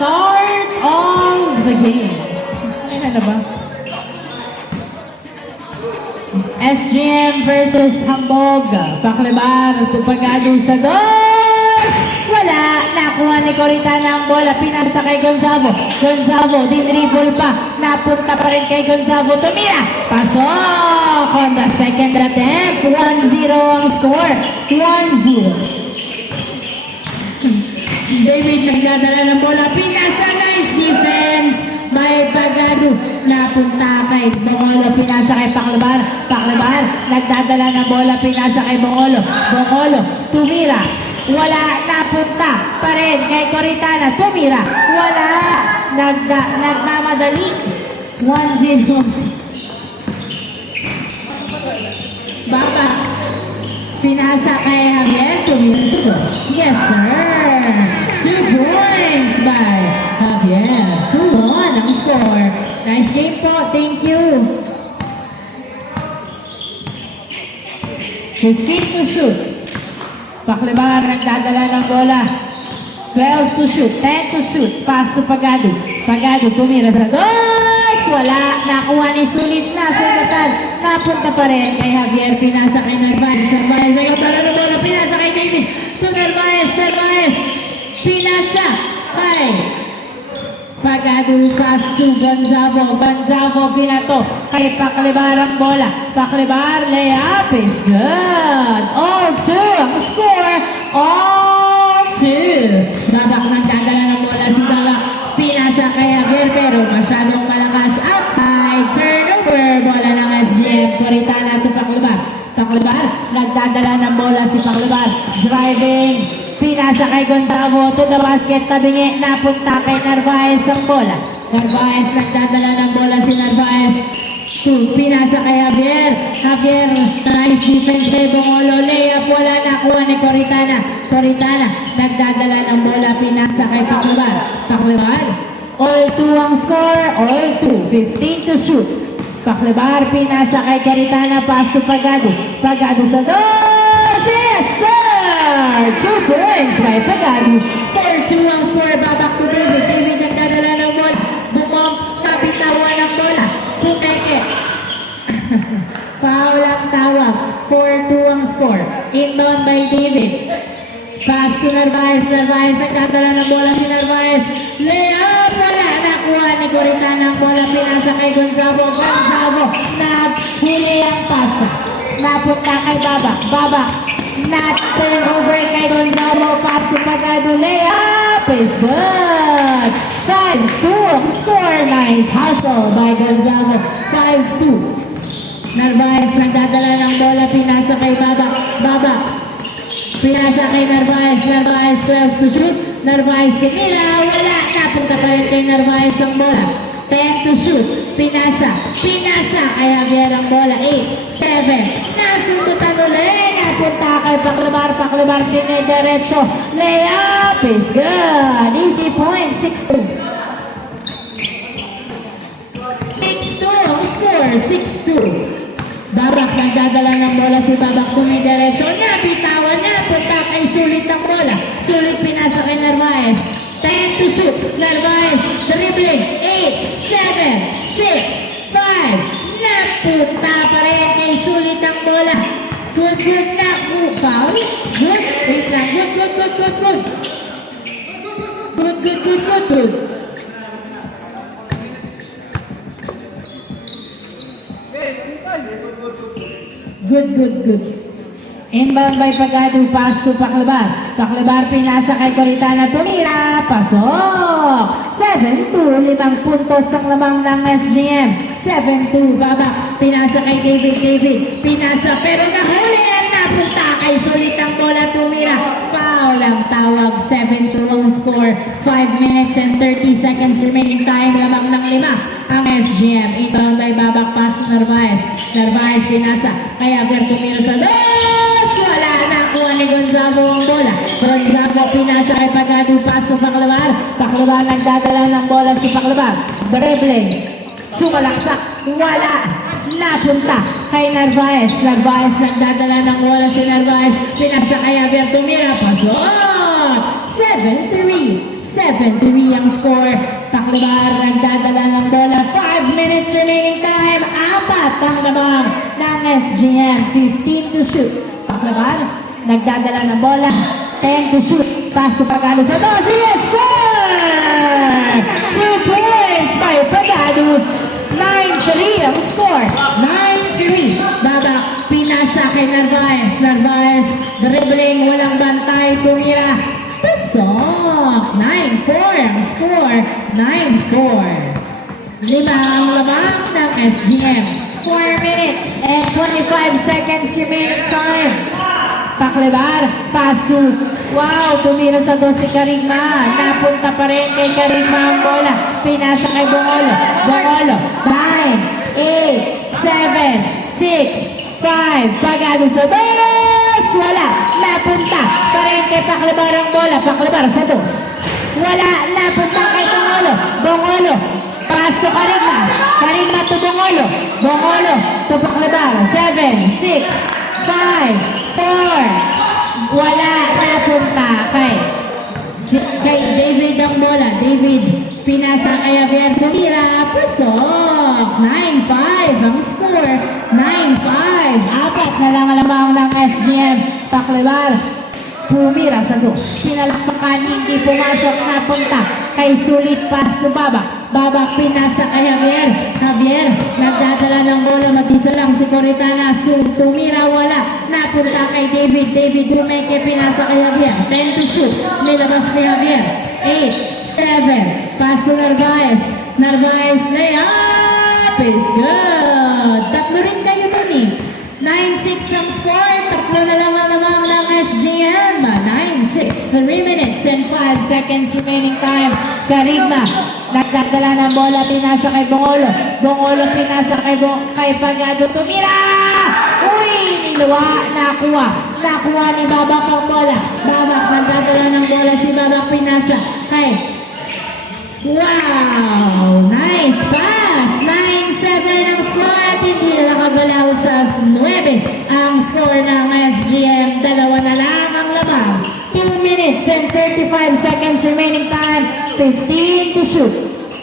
Start of the game. Ano na ba? SGM versus Hambog. Paklebar, tupagado sa dos. Wala. Nakuha ni Coritana ang bola. Pinasa kay Gonzalo. Gonzalo, dinribble pa. Napunta pa rin kay Gonzalo. Tumira. Pasok on the second attempt. 1-0 ang score. 1-0. David nagdadala ng bola. Pinasa. Nice defense. May Pagado. Napunta kay Bongolo. Pinasa kay Paklebar. Paklebar. Nagdadala ng bola. Pinasa kay Bongolo. Bongolo. Tumira. Wala. Napunta pa rin kay Coritana. Tumira. Wala. Nagmamadali. 1-0. Baba. Pinasa kay Javier. Tumira sa dos. Yes, sir. 2 points by Javier. 2-1 ang score. Nice game po. Thank you. 15 to shoot. Paklebar nagdadala ng bola. 12 to shoot. 10 to shoot. Pass to Pagado. Pagado tumira sa dos. Wala. Nakuha ni Sulit na. Sugatan. Napunta pa rin kay Javier. Pinasa kay Narvaez. Narvaez nagdadala ng bola. Pinasa kay David. To Narvaez. Narvaez. Pinasa kay Pagado. Pass to Gonzalo. Gonzalo pinato kay Paklebar ang bola. Paklebar layup is good. All 2 ang score. All 2. Babak nagdadala ng bola si Babak. Pinasa kay Javier pero masyadong malakas. Outside. Turnover. Bola ng SGM. Coritana to Paklebar. Paklebar. Nagdadala ng bola si Paklebar. Driving. Pinasa kay Gonzalo to the basket. Tabingi. Napunta kay Narvaez ang bola. Narvaez nagdadala ng bola si Narvaez. Pinasa kay Javier. Javier. Nice defense kay Bongolo. Layup. Wala. Nakuha ni Coritana. Coritana. Nagdadala ng bola. Pinasa kay Paklebar. Paklebar. All 2 ang score. All 2. 15 to shoot. Paklebar. Pinasa kay Coritana. Pass to Pagado. Pagado sa dos. Yes, sir! 2 points by Pagado. 4-2 ang score. Babak to David. David nagdadala ng bola. Bumong. Kapitawan ng bola. Pumeke. Foul ang tawag. 4-2 ang score. Inbound by David. Pass to Narvaez. Narvaez nagdadala ng bola si Narvaez. Layup. Wala. Nakuha ni Coritana ang bola. Pinasa kay Gonzalo. Gonzalo. Naghuli ang pasa. Napunta kay Babak. Babak. Not turnover kay Gonzalo. Pass to Pagado. Layup is good. 5-2 ang score. Nice hustle by Gonzalo. 5-2. Narvaez nagdadala ng bola. Pinasa kay Babak. Babak. Pinasa kay Narvaez. Narvaez 12 to shoot. Narvaez tumira. Wala. Napunta pa rin kay Narvaez ang bola. 10 to shoot. Pinasa. Pinasa kay Javier ang bola. 8, 7. Nasundutan ulit. Napunta kay Paklebar. Paklebar diretso. Layup is good. Easy point. 6-2. 6-2 ang score. 6-2. Babak nagdadala ng bola si Babak diretso. Napitawan. Napunta kay Sulit ang bola. Sulit pinasa kay Narvaez. 10 to shoot. Narvaez dribbling. 8, 7, 6, 5. Napunta pa rin kay Sulit ang bola. Good na. Foul. Good. Wait lang. Good. Good. Good. Inbound by Pagado. Pass to Paklebar. Paklebar pinasa kay Coritana. Tumira. Pasok. 7-2. 5 puntos ang lamang ng SGM. 7-2. Babak. Pinasa kay David. David. Pinasa pero nahuli at napunta kay Sulit ang bola. Tumira. Foul ang tawag. 7-2 ang score. 5 minutes and 30 seconds remaining time. Lamang ng 5 ang SGM. Inbound by Babak. Pass to Narvaez. Narvaez pinasa. Kaya Javier tumira sa dos. Wala. Nakuha ni Gonzalo ang bola. Gonzalo pinasa kay Pagado. Pass to Paklebar. Paklebar nagdadala ng bola si Paklebar. Dribbling. Sumalaksak. Wala. Napunta kay Narvaez. Narvaez nagdadala ng bola si Narvaez. Pinasa kay Javier tumira. Pasok. 7-3. 7-3 ang score. Tacloban nagdadala ng bola. 5 minutes remaining time. Apat ang lamang ng SGM. 15 to shoot. Tacloban nagdadala ng bola. 10 to shoot. Pass to Pagado sa dos. Yes, sir! 2 points by Pagado. 9-3 ang score. 9-3. Babak, pinasa kay Narvaez. Narvaez, dribbling, walang bantay, tumira. Pasok. 9-4 ang score. 9-4. 5 ang lamang ng SGM. 4 minutes and 25 seconds remaining time. Tacloban, paso. Wow, tumira sa dos si Karigma. Napunta pa rin kay Karigma ang bola. Pinasa kay Bongolo. Bongolo, 9, 8, 7, 6, 5. Pagado sa dos. Wala. Napunta pa rin kay Tacloban ang bola. Tacloban sa dos. Wala. Napunta kay Bongolo. Bongolo. Pass to Karigma. Karigma to Bongolo. Bongolo to Tacloban. 7, 6, 5, 4. Wala. Napunta kay David ang bola. David. Pinasa kay Javier. Tumira. Pasok. 9-5 ang score. 9-5. Apat na lang alamang ng SGM. Tacloban. Pumira sa dos. Pinalakpakan, hindi pumasok, napunta kay Sulit. Pass to Babak. Babak, pinasa kay Javier. Javier, nagdadala ng bola. Mag-isa lang si Coritala. Tumira, wala. Napunta kay David. David Bumeke, pinasa kay Javier. 10 to shoot. Nilabas ni Javier. 8, 7. Pass to Narvaez. Narvaez, layup is good. Tatlo rin kayo dun eh. 9-6 ang score. Tatlo na lang ang lamang ng SGM. 9-6. 3 minutes and 5 seconds remaining time. Karigma. Nagdadala ng bola. Pinasa kay Bongolo. Bongolo pinasa kay Pagado. Tumira! Uy! Niluwa. Nakuha. Nakuha ni Babak ang bola. Babak. Nagdadala ng bola si Babak. Pinasa kay... Wow! Nice pass! 9-7 ang score at hindi na nakagalaw sa 9 ang score ng SGM. Dalawa na lang ang lamang. 2 minutes and 35 seconds remaining time. 15 to shoot.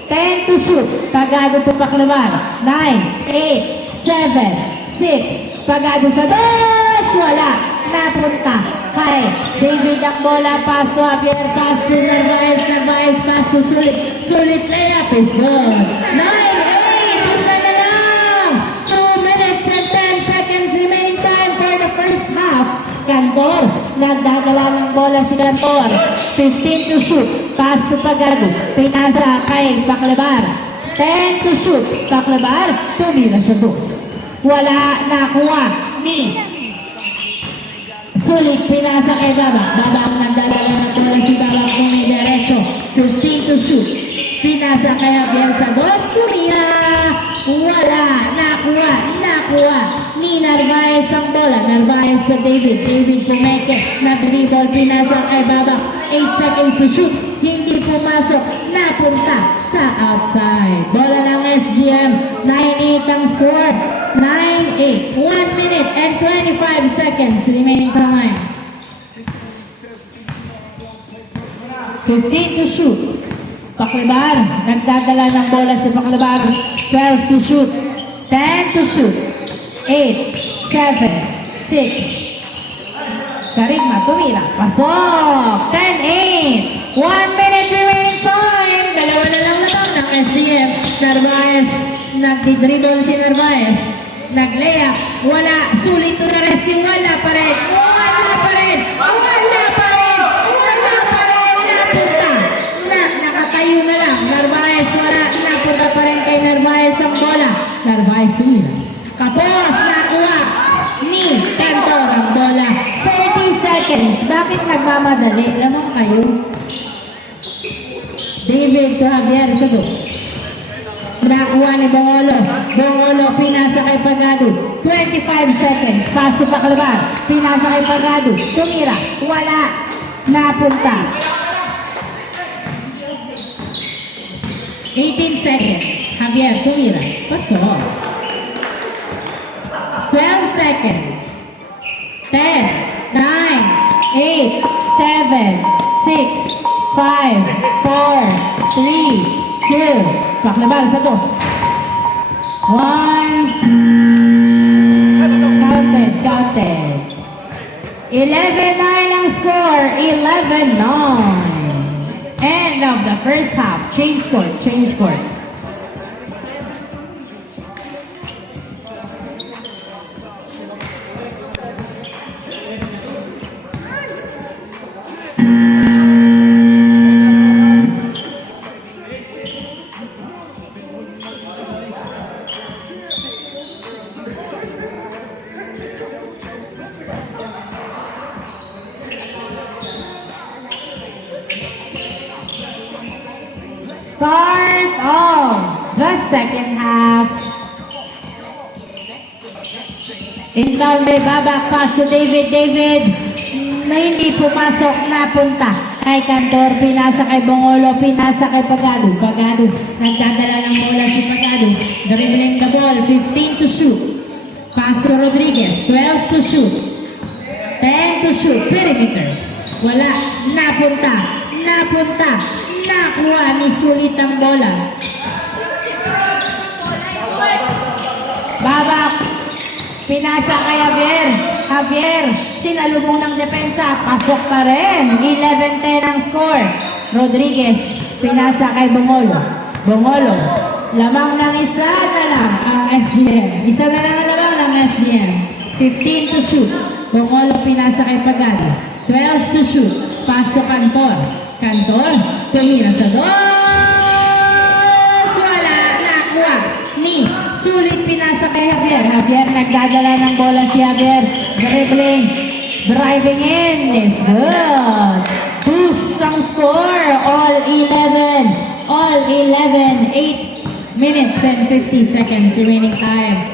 10 to shoot. Pagado to Tacloban. 9, 8, 7, 6. Pagado sa dos. Wala. Napunta kay David ang bola. Pass to Javier. Pass to Narvaez. Narvaez. Pass to Sulit. Sulit layup is good. 9, 8. Isa na lang. 2 minutes and 10 seconds remaining time for the first half. Cantor. Nagdadala ng bola si Cantor. 15 to shoot. Pass to Pagado. Pinasa kay Tacloban. 10 to shoot. Tacloban. Tumira sa dos. Wala. Nakuha ni Sulit. Pinasa kay Babak. Babak nagdadala ng bola si Babak kung may derecho. 15 to shoot. Pinasa kay Javier sa dos. Tumira. Wala. Nakuha. Nakuha ni Narvaez ang bola. Narvaez sa David. David Pumeke. Nag-dribble. Pinasa kay Babak. 8 seconds to shoot. Hindi pumasok. Napunta sa outside. Bola ng SGM. 9-8 ang score. 9-8. 1 minute and 25 seconds remaining time. 15 to shoot. Tacloban. Nagdadala ng bola sa Tacloban. 12 to shoot. 10 to shoot. 8, 7, 6. Karigma, tumira. Pasok. 10-8. 1 minute remaining time. Dalawa na lang naman ng SGM. Narvaez. Nagdidribble si Narvaez. Naglayup. Wala. Sulit to the rescue. Wala pa rin. Wala pa rin. Wala pa rin. Wala pa rin. Napunta. Nakatayo na lang. Narvaez. Wala. Napunta pa rin kay Narvaez ang bola. Narvaez tumira. Kapos. Nakuha ni Cantor ang bola. 30 seconds. Bakit nagmamadali? Lamang kayo. David to Javier sa dos. Nakuha ni Bongolo. Bongolo pinasa kay Pagado. 25 seconds. Pass to Tacloban. Pinasa kay Pagado. Tumira. Wala. Napunta. 18 seconds. Javier tumira. Pasok. 12 seconds. 10, 9, 8, 7, 6, 3, 2, paklabar sa dos. 1, counted. 11-9 ang score, 11-9. End of the first half. Change court. Start of the second half. Inbound may babak pass to David. Na hindi pumasok na punta kay Cantor. Pinasa kay Bongolo. Pinasa kay Pagado. Nagdadala ng bola si Pagado. Dribbling the ball. 15 to shoot. Pass to Rodriguez. 12 to shoot. 10 to shoot. Perimeter. Wala. Napunta. Nakuha ni Sulit ang bola. Babak. Pinasa kay Javier. Sinalubong ng depensa. Pasok pa rin. 11-10 ang score. Rodriguez. Pinasa kay Bongolo. Lamang ng isa na lang ang SGM. Isa na lang ang lamang ng SGM. 15 to shoot. Bongolo pinasa kay Pagado. 12 to shoot. Pass to Cantor. Tumira sa dos. Wala. Nakuha ni Sulit. Pinasa kay Javier. Nagdadala ng bola si Javier. Driving in is good. Boost ang score. All 11. 8 minutes and 50 seconds remaining time.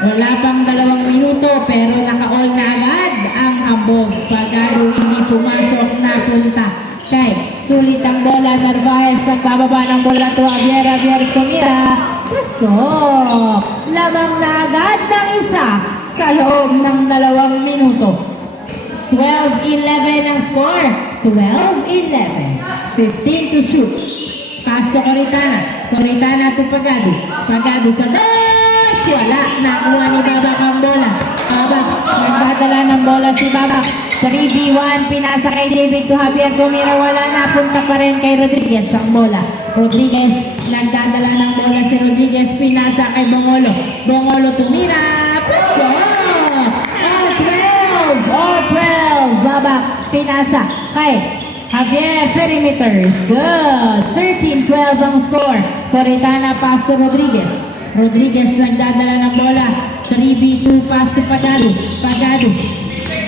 Wala pang 2 minuto pero naka-all na agad ang Ambog. Pagado hindi pumasok na punta kay Sulit ang bola. Narvaez nagbababa ng bola to Javier. Tumira. Pasok. Lamang na agad ng isa sa loob ng 2 minuto. 12-11 ang score. 12-11. 15 to shoot. Pass to Coritana to Pagado sa dos. Wala. Nakuha ni Babak ang bola. Nagdadala ng bola si Babak. 3v1. Pinasa kay David to Javier. Tumira. Wala. Napunta pa rin kay Rodriguez ang bola. Nagdadala ng bola si Rodriguez. Pinasa kay Bongolo tumira. Pasok. All 12. Babak. Pinasa kay Javier. Perimeter is good. 13-12 ang score. Coritana pass to Rodriguez nagdadala ng bola. 3v2 pass to Pagado.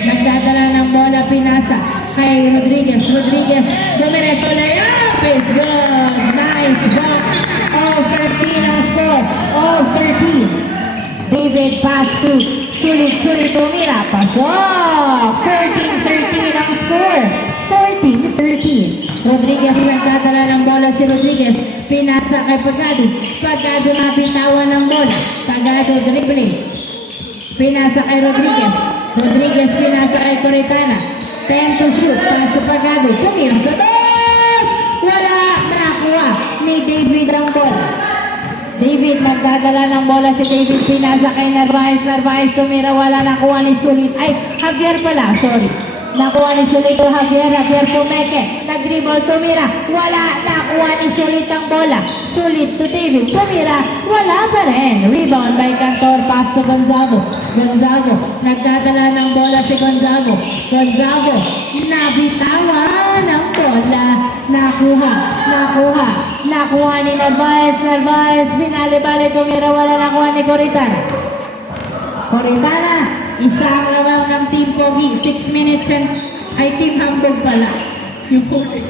Nagdadala ng bola. Pinasa kay Rodriguez. Dumiretso na up is good. Nice box. All 13 ang score. All 13. David pass to Sulit tumira. Pasok. 13-13 ang score. 14-13. Rodriguez nagdadala ng bola si Rodriguez. Pinasa kay Pagado na bitawan ng bola. Pagado dribbling. Pinasa kay Rodriguez pinasa kay Coritana. 10 to shoot. Pass to Pagado. Tumira sa dos. Wala. Nakuha ni David ang bola. Nagdadala ng bola si David. Pinasa kay Narvaez tumira. Wala. Nakuha ni Sulit. Javier pala. Sorry. Nakuha ni Sulit o Javier pumeke. Nag-dribble, tumira. Wala. Nakuha ni Sulit ang bola. Sulit to David. Tumira. Wala pa rin. Rebound by Cantor. Pass to Gonzago. Nagdadala ng bola si Gonzago. Nabitawan ang bola. Nakuha ni Narvaez. Binali-bali, tumira. Wala. Nakuha ni Coritana. Isang lamang ng Team Pogi, 6 minutes and Team Hambog pala. Yung Pogi.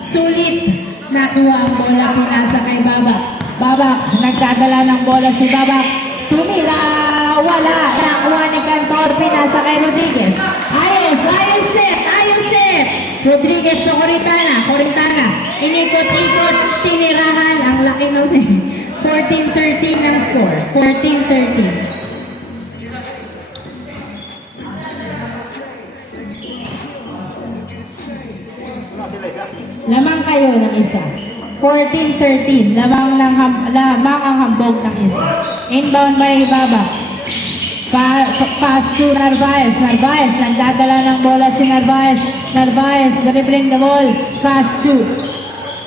Sulit. Nakuha ang bola, pinasa kay Babak. Nagdadala ng bola si Babak. Tumira. Wala. Nakuha ni Cantor, pinasa kay Rodriguez. Ayos set. Rodriguez to Coritana. Inikot-ikot, tinirahan. Ang laki nun eh. 14-13 ang score. 14-13. Lamang kayo ng isa. 14-13. Lamang ang hambog ng isa. Inbound by Baba. Pass to Narvaez. Narvaez, nagdadala ng bola si Narvaez. Narvaez, dribbling the ball. Pass to.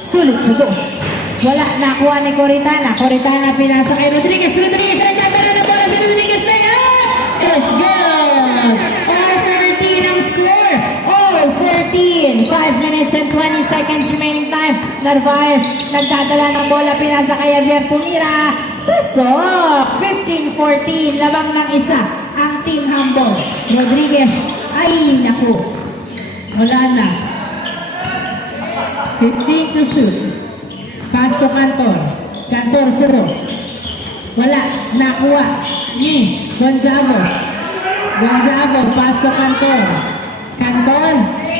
Sulit sa dos. Wala, nakuha ni Coritana. Coritana pinasa kay Rodriguez. Rodriguez, nagdadala ng bola si Rodriguez. It's good! All 14 ang score. All 14. 5 minutes and 20 seconds remaining time. Narvaez, nagdadala ng bola. Pinasa kay Javier Pumira. Pasok! 15-14. Labang ng isa ang team Humble. Rodriguez, ay naku. Wala na. 15 to shoot. Pass to Cantor. Cantor sa dos. Wala. Nakuha ni Gonzalo. Gonzalo, pass to Cantor. Cantor,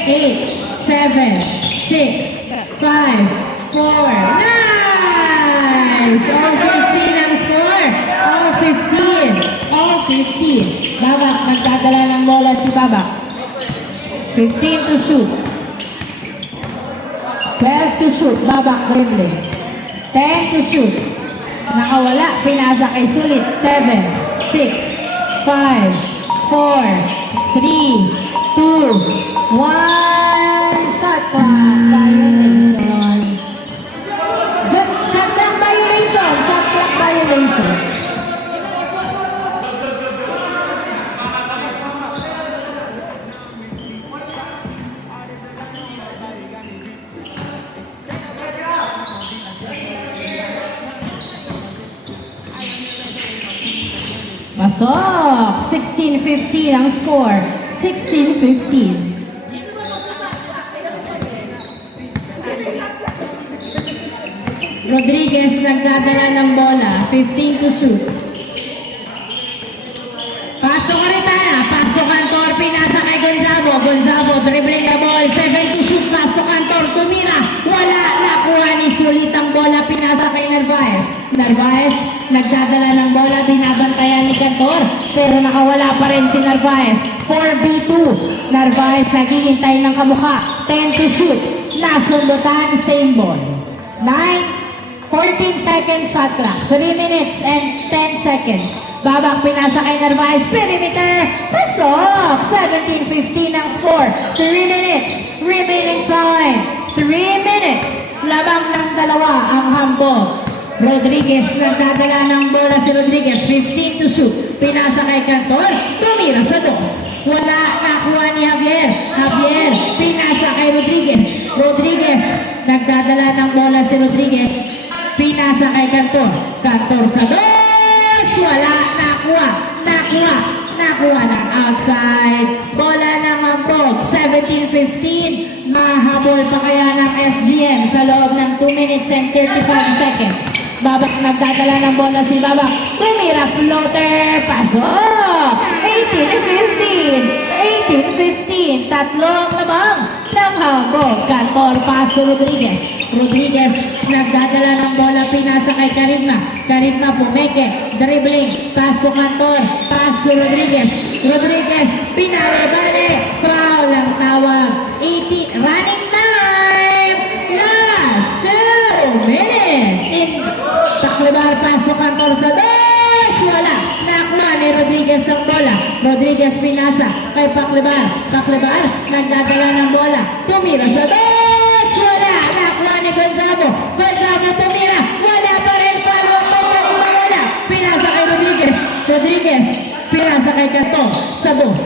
8, 7, 6, 5, 4. Nice! All 15 ang score. All 15. All 15. Babak, nagdadala ng bola si Babak. 15 to shoot. 12 to shoot. Babak, dribbling. 10 to shoot. Nakawala, pinasa kay Sulit. 7, 6, 5, 4, 3, 2, 1. Shot clock violation. Good. Shot clock violation. Shot clock violation. Pasok! 16-15 ang score. 16-15. Rodriguez nagdadala ng bola. 15 to shoot. Paso Caritana. Paso Cantor. Pinasa kay Gonzalo. Gonzalo dribbling the ball. 7 to shoot. Paso Cantor. Tumira. Wala. Nakuha ni Sulit ang bola. Pinasa kay Narvaez. Narvaez nagdadala ng bola. Binabantayan ni Cantor. Pero nakawala pa rin si Narvaez. 4v2. Narvaez naghihintay ng kamukha. 10 to shoot. Nasundutan. Same ball. 14 seconds shot clock. 3 minutes and 10 seconds. Babak pinasa kay Narvaez. Perimeter. Pasok. 17-15 ang score. 3 minutes. Remaining time. 3 minutes. Labang ng dalawa ang hambog. Rodriguez. Nagdadala ng bola si Rodriguez. 15 to shoot. Pinasa kay Cantor. Tumira sa dos. Wala. Nakuha ni Javier. Javier. Pinasa kay Rodriguez. Rodriguez. Nagdadala ng bola si Rodriguez. Pinasa kay Cantor. Cantor sa dos. Wala. Nakuha. Nakuha. Nakuha ng outside. Bola ng hambog. 17-15. Mahabol pa kaya ng SGM sa loob ng 2 minutes and 35 seconds. Babak nagdadala ng bola si Babak. Tumira floater. Pasok. 18-15. 18-15. Tatlong lamang ng hambog. Cantor. Paso Rodriguez. Rodriguez nagdadala ng bola. Pinasa kay Carigma. Carigma pumeke. Dribbling. Pass to Cantor. Pass to Rodriguez. Rodriguez. Pinale-bale. Foul ang tawag. 18. Running time. Last 2 minutes. Paklibar. Pass to Cantor sa dos. Wala. Nakuha ni Rodriguez ang bola. Rodriguez pinasa kay Paklibar. Paklibar nagdadala ng bola. Tumira sa dos. Wala. Nakuha ni Gonzalo. Gonzalo tumira. Wala pa rin. Follow pa yung bola. Pinasa kay Rodriguez. Rodriguez pinasa kay Cantor sa dos.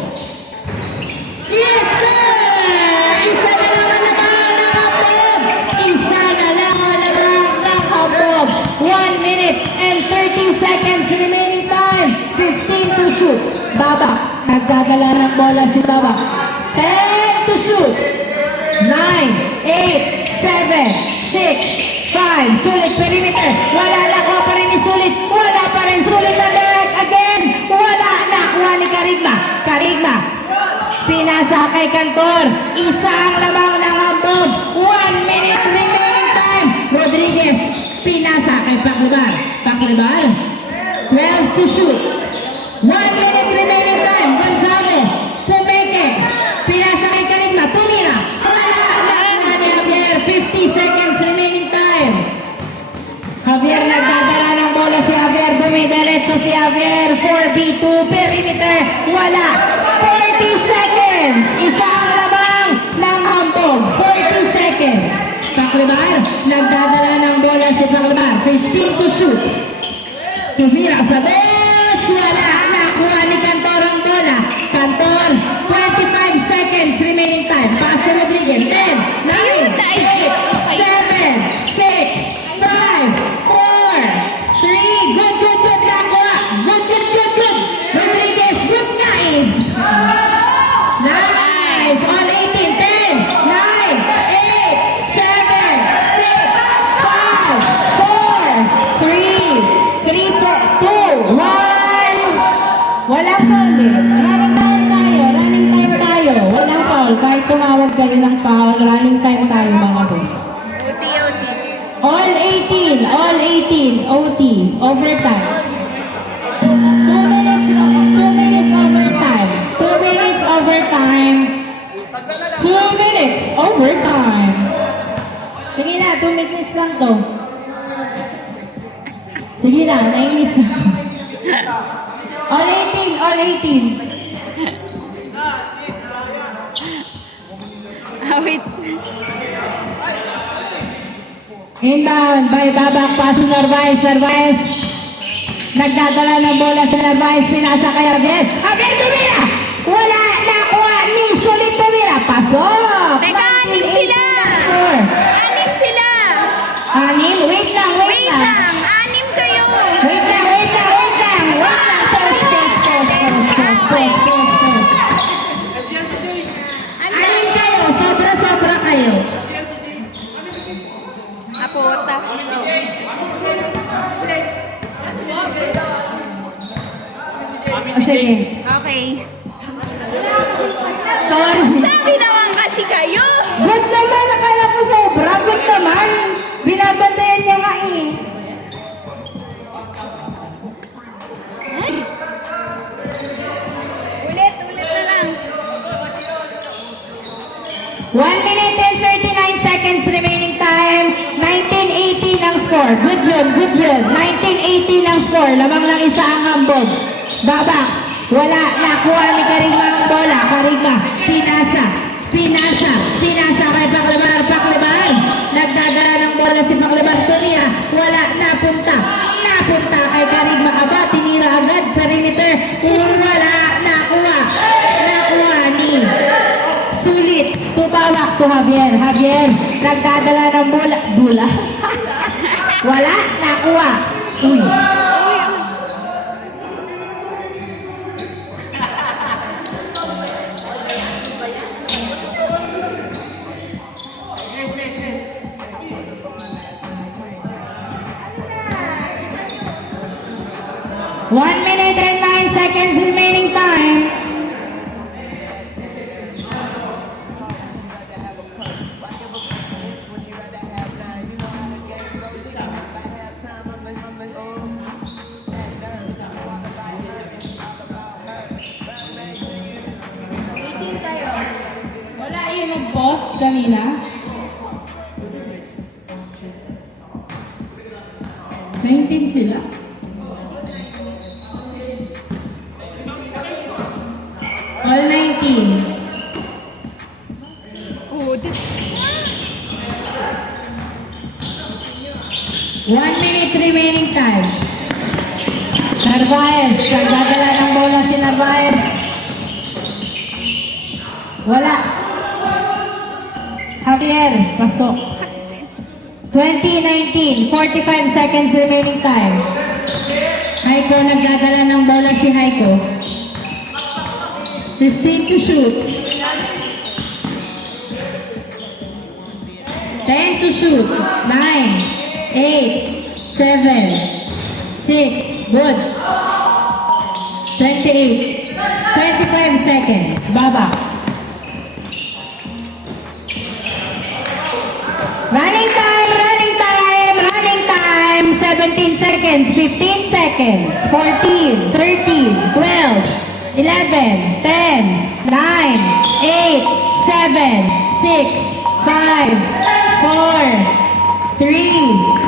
Yes, sir! Isa na lang ang lamang ng hambog. Isa na lang ang lamang ng hambog. 1 minute and 30 seconds remaining time. 15 to shoot. Babak. Nagdadala ng bola si Babak. 10 to shoot. 9, 8, 7, 6, 5. Sulit perimeter. Wala na ko pa rin ni Sulit. Wala pa rin Sulit na direct again. Wala. Nakuha ni Carigma. Carigma. Pinasa kay Cantor. Isa ang lamang ng hambog. 1 minute remaining time. Rodriguez. Pinasa kay Paklibar. Paklibar. 12 to shoot. 1 minute remaining time. Gonzalo. Pumeke. Pinasa kay Carigma. Tumira. Wala. Nakuha ni to perimeter. Wala. 40 seconds. Isang labang ng hambog. 40 seconds. Paklibar, nagdadala ng bola si Paklibar. 15 to shoot. Tumira sa dos. Wala. Nakuha ni Cantor ang bola. Cantor, 25 seconds remaining time. Pass to Rodriguez. 10, 9, 8, 7, 6, 5, 4, 3. Good, good, good. Nakuha. Good, good, good, good. Rodriguez, good night. Nice. On 18, 10, 9, 8, 7, 6, 5, 4, 3, 2, 1. Walang foul eh. Running time tayo. Walang foul. Kahit tumawag kayo ng foul, running time tayo mga boss. OT. All 18, OT, overtime. 2 minutes overtime. 2 minutes overtime. 2 minutes overtime. Sige na, 2 minutes lang to. Sige na, naiinis na ako. All 18. Wait. Inbound by Babak, pass to Narvaez. Nagdadala ng bola sa Narvaez, pinasa kay Javier. Javier tumira! Wala nakuha ni Sulit tumira. Pasok! Teka, 6 sila! Score. 6 sila! 6? Wait lang. Wait lang! 6 kayo! Wait lang. Pause. Anim kayo, sobra kayo. Apota. O sige. Okay. Sorry. Sabi naman kasi kayo! Good naman, akala ko sobra. Good naman. Binabantayan niya nga eh. Ulit na lang. 1 minute and 39 seconds remaining time. 19-18 ang score. Good yun. 19-18 ang score. Lamang lang isa ang hambog. Babak. Wala. Nakuha ni Karigma ang bola. Karigma. Pinasa kay Paklibar. Nagdadala ng bola si Paklibar. Tunia. Wala. Napunta kay Karigma. Aba. Tinira agad. Perimeter. Wala. Nakuha ni Sulit. Tutawak to Javier. Nagdadala ng bola. Wala. Nakuha. Uy. One minute and 9 seconds remaining time. Wala yung nag-boss kanina. 19 sila. All 19. Oh, 1 minute remaining time. Narvaez. Nagdadala ng bola si Narvaez. Wala. Javier. Pasok. 20-19. 45 seconds remaining time. Haiko. Nagdadala ng bola si Haiko. 15 to shoot. 10 to shoot. 9, 8, 7, 6. Good. 28. 25 seconds. Baba. Running time. 17 seconds. 15 seconds. 14, 13, 12, 11, 10, 9, 8, 7, 6, 5, 4, 3,